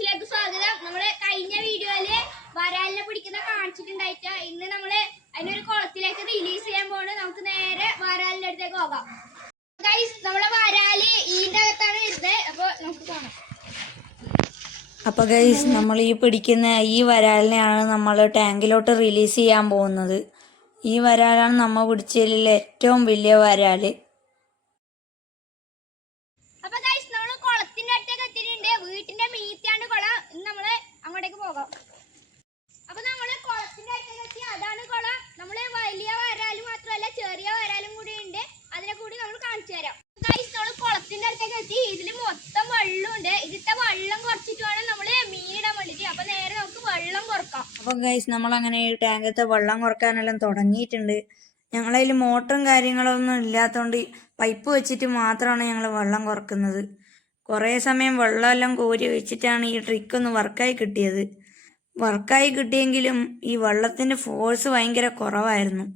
വ്ലോഗ്സിലേക്ക് സ്വാഗതം. നമ്മള് കഴിഞ്ഞ വീഡിയോയില് വരാലിനെ പിടിക്കുന്ന കാണിച്ചിട്ടുണ്ടായിട്ട് ഇന്ന് നമ്മള് അതിനൊരു കുളത്തിലേക്ക് റിലീസ് ചെയ്യാൻ പോണ്. നമുക്ക് നേരെ വരാലിന്റെ അടുത്തേക്ക് പോകാം. ഗൈസ്, നമ്മളെ വരാല് ഈന്റെ അകത്താണ് വരുന്നത്. അപ്പൊ നമുക്ക് കാണാം. അപ്പോൾ ഗൈസ്, നമ്മൾ ഈ പിടിക്കുന്ന ഈ വരാലിനെയാണ് നമ്മൾ ടാങ്കിലോട്ട് റിലീസ് ചെയ്യാൻ പോകുന്നത്. ഈ വരാലാണ് നമ്മൾ പിടിച്ചതിൽ ഏറ്റവും വലിയ വരാല്. അപ്പൊ ഗൈസ്, നമ്മള് കുളത്തിന്റെ അടുത്തേക്ക് എത്തിയിട്ടുണ്ട്. വീട്ടിന്റെ മീറ്റാണ് കുളം. ഇന്ന് നമ്മള് അങ്ങോട്ടേക്ക് പോകാം. അപ്പൊ നമ്മള് കുളത്തിന്റെ അടുത്തേക്ക് എത്തി. അതാണ് കുളം. നമ്മള് വലിയ വരാല് മാത്രമല്ല ചെറിയ വരാലും കൂടി ഉണ്ട്. അതിനെ കൂടി നമ്മൾ കാണിച്ചു തരാം. ഗൈസ്, നമ്മള് കുളത്തിന്റെ അടുത്തേക്ക് എത്തി. ഇതില് മൊത്തം വെള്ളമുണ്ട്. ഇതിത്തെ വെള്ളം കുറച്ചിട്ട് വേണം നമ്മള് മീനിടാൻ വേണ്ടിട്ട്. അപ്പൊ നേരെ നമുക്ക് വെള്ളം കുറക്കാം. അപ്പൊ ഗൈസ്, നമ്മളങ്ങനെ ഈ ടാങ്കത്തെ വെള്ളം കുറക്കാനെല്ലാം തുടങ്ങിയിട്ടുണ്ട്. ഞങ്ങളതിൽ മോട്ടറും കാര്യങ്ങളൊന്നും ഇല്ലാത്തതുകൊണ്ട് പൈപ്പ് വെച്ചിട്ട് മാത്രമാണ് ഞങ്ങൾ വെള്ളം കുറക്കുന്നത്. കുറേ സമയം വെള്ളമെല്ലാം കോരി വെച്ചിട്ടാണ് ഈ ട്രിക്കൊന്ന് വർക്കായി കിട്ടിയത്. വർക്കായി കിട്ടിയെങ്കിലും ഈ വെള്ളത്തിൻ്റെ ഫോഴ്സ് ഭയങ്കര കുറവായിരുന്നു.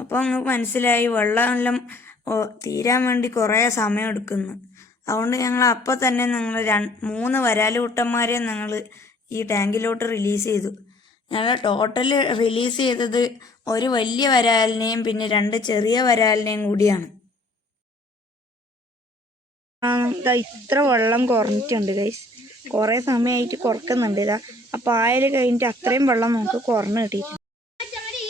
അപ്പോൾ അങ്ങ് മനസ്സിലായി വെള്ളമെല്ലാം തീരാൻ വേണ്ടി കുറേ സമയം എടുക്കുന്നു. അതുകൊണ്ട് ഞങ്ങൾ അപ്പോൾ തന്നെ ഞങ്ങൾ 3 വരാലുകുട്ടന്മാരെ ഞങ്ങൾ ഈ ടാങ്കിലോട്ട് റിലീസ് ചെയ്തു. ഞങ്ങൾ ടോട്ടൽ റിലീസ് ചെയ്തത് ഒരു വലിയ വരാലിനെയും പിന്നെ 2 ചെറിയ വരാലിനെയും കൂടിയാണ്. ഇത്ര വെള്ളം കുറഞ്ഞിട്ടുണ്ട് ഗൈസ്. കുറേ സമയമായിട്ട് കുറക്കുന്നുണ്ട്. ഇതാ ആ പായൽ കഴിഞ്ഞിട്ട് അത്രയും വെള്ളം നമുക്ക് കുറഞ്ഞു കിട്ടിയിട്ടുണ്ട്.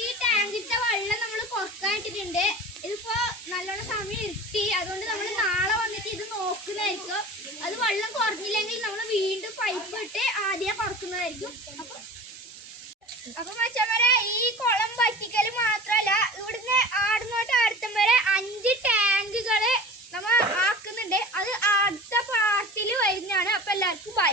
ഈ ടാങ്കിത്തെ വെള്ളം നമ്മൾ കുറക്കാനിട്ടിട്ടുണ്ട്. ഇതിപ്പോ നല്ലോണം സമയം ഇരുട്ടി. അതുകൊണ്ട് നമ്മൾ നാളെ വന്നിട്ട് ഇത് നോക്കുന്നതായിരിക്കും. അത് വെള്ളം കുറഞ്ഞില്ലെങ്കിൽ നമ്മൾ വീണ്ടും പൈപ്പ് ഇട്ട് ആദ്യം കുറക്കുന്നതായിരിക്കും. അപ്പൊ മച്ചന്മാരെ, ഈ കുളം വറ്റിക്കല് മാത്രല്ല, ഇവിടുന്ന് ആടുന്നോട്ട് അടുത്തം വരെ 5 ടാങ്കുകള് നമ്മൾ ആക്കുന്നുണ്ട്. അത് അടുത്ത പാർട്ടിൽ വരുന്നതാണ്. അപ്പൊ എല്ലാവർക്കും ബൈ.